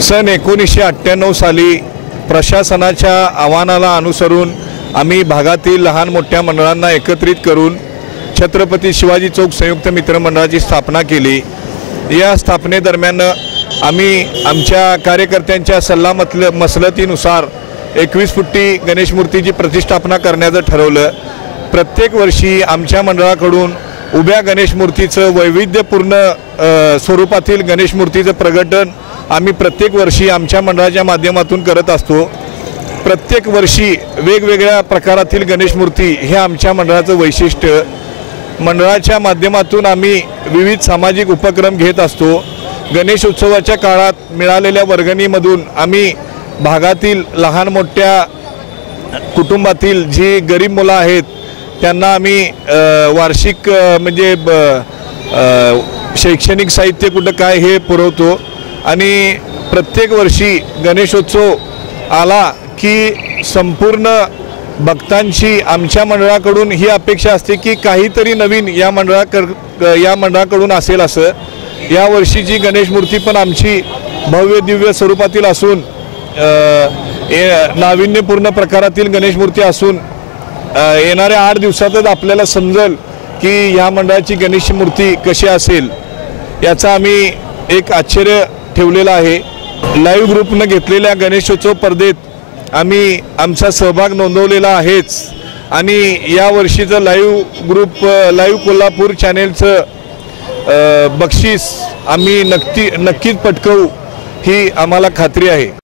सन 1998 साली प्रशासनाच्या आव्हानाला अनुसरून आम्ही भागातील लहान मोठ्या मंडळांना एकत्रित करून छत्रपती शिवाजी चौक संयुक्त मित्र मंडळाची स्थापना केली। या स्थापनेदरम्यान आम्ही आमच्या कार्यकर्त्यांच्या सल्लामसलतीनुसार 21 फुटी गणेश मूर्तीची प्रतिष्ठापना करण्याचं ठरवलं। प्रत्येक वर्षी आमच्या मंडळाकडून उभ्या गणेश मूर्तीचं वैविध्यपूर्ण स्वरूपातील गणेश मूर्तीचं प्रगटन आम्ही प्रत्येक वर्षी आमच्या मंडळाच्या माध्यमातून करत असतो। प्रत्येक वर्षी वेगवेगळ्या प्रकारातील गणेश मूर्ती हे आमच्या मंडळाचं वैशिष्ट्य। मंडळाच्या माध्यमातून आम्ही विविध सामाजिक उपक्रम घेत असतो। गणेश उत्सवाच्या काळात मिळालेल्या वर्गणीमधून आम्ही भागातील लहान मोठ्या कुटुंबातील जी गरीब मुलं आहेत त्यांना आम्ही वार्षिक म्हणजे शैक्षणिक साहित्य कुठं काय हे पुरवतो। आणि प्रत्येक वर्षी गणेशोत्सव आला की संपूर्ण भक्तांची आमच्या मंडळाकडून ही अपेक्षा असते की काहीतरी नवीन या मंडळाकडून असेल असं। या वर्षीची गणेश मूर्ती पण आमची भव्य दिव्य स्वरूपातील असून नाविन्यपूर्ण प्रकारातील गणेश मूर्ती असून येणाऱ्या 8 दिवसातच आपल्याला समजेल की ह्या मंडळाची गणेश मूर्ती कशी असेल याचा आम्ही एक आश्चर्य ठेवलेला आहे। लाईव्ह ग्रुपने घेतलेल्या गणेशोत्सव स्पर्धेत आम्ही आमचा सहभाग नोंदवलेला आहेच आणि या वर्षीचं लाईव्ह कोल्हापूर चॅनेलचं बक्षीस आम्ही नक्कीच पटकावू ही आम्हाला खात्री आहे।